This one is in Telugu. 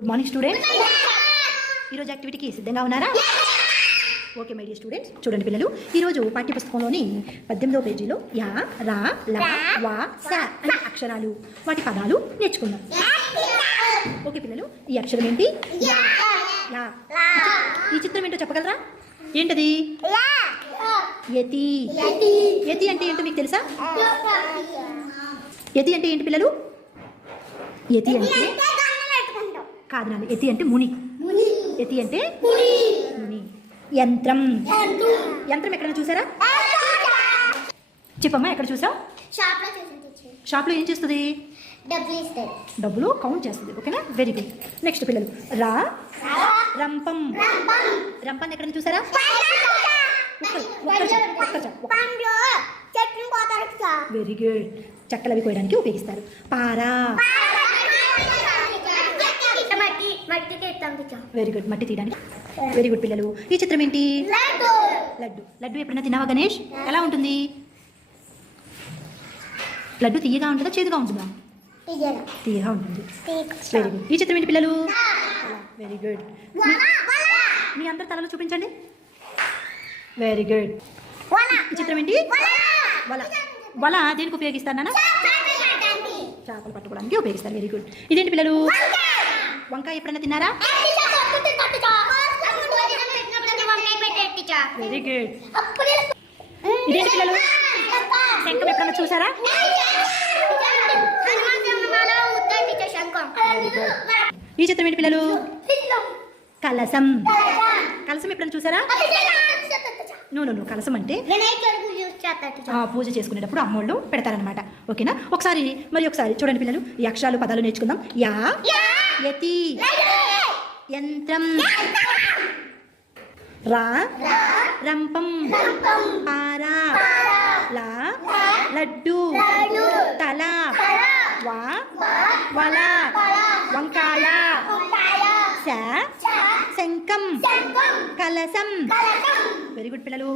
Good morning students. ఈరోజు యాక్టివిటీకి సిద్ధంగా ఉన్నారా? ఓకే మై డియర్ స్టూడెంట్స్, చూడండి పిల్లలు, ఈరోజు పాఠ్యపుస్తకంలోని 18వ పేజీలో యా, రా, లా, వా, సా అనే అక్షరాలు, వాటి పదాలు నేర్చుకుందాం. ఓకే పిల్లలు, ఈ అక్షరం ఏంటి? యా. ఈ చిత్రం ఏంటో చెప్పగలరా? ఏంటది? యతి. యతి అంటే ఏంటో మీకు తెలుసా? యతి అంటే ఏంటి పిల్లలు? యతి అంటే కాదు నాన్న, యతి అంటే ముని. యతి అంటే ముని. యంత్రం. యంత్రం ఎక్కడైనా చూసారా? చెప్పమ్మా, ఎక్కడ చూసావు? షాప్లో ఏం చేస్తుంది? డబ్బులు కౌంట్ చేస్తుంది. ఓకేనా, వెరీ గుడ్. నెక్స్ట్ పిల్లలు, రా, రంపం. రంపాన్ని ఎక్కడైనా చూసారా? వెరీ గుడ్, చెక్కలు అవి కోయడానికి ఉపయోగిస్తారు. పారా. వెరీ గుడ్, మట్టి తీయడానికి. వెరీ గుడ్ పిల్లలు, ఈ చిత్రం ఏంటి? లడ్డు. లడ్డు ఎప్పుడైనా తిన్నావా గణేష్? ఎలా ఉంటుంది? లడ్డు తీయగా ఉంటుందా, చేదుగా ఉంటుందా? తీయగా ఉంటుంది. Very good. ఈ చిత్రం ఏంటి పిల్లలు? Very good. మీ అందరి తలలో చూపించండి. Very good. ఈ చిత్రం ఏంటి? వల. వల దేనికి ఉపయోగిస్తారు నాన్న? చేపలు పట్టుకోవడానికి ఉపయోగిస్తారు. Very good. ఇదేంటి పిల్లలు? వంకాయ ఎప్పుడైనా తిన్నారా? Very good. ఇదేంటి పిల్లలు? శంఖం ఎప్పుడైనా చూసారా? ఈ చిత్రం ఏంటి పిల్లలు? కలసం. కలసం ఎప్పుడైనా చూసారా? నో, కలసం అంటే పూజ చేసుకునేటప్పుడు అమ్మోళ్ళు పెడతారనమాట. ఓకేనా, ఒకసారి చూడండి పిల్లలు, ఈ అక్షరాలు పదాలు నేర్చుకుందాం. యా, యతి, యంత్రం, రా, రంపం, పారా, లా, లడ్డు, తల, వా, వల, వంకాయ, శంఖం, కలసం. వెరీ గుడ్ పిల్లలు.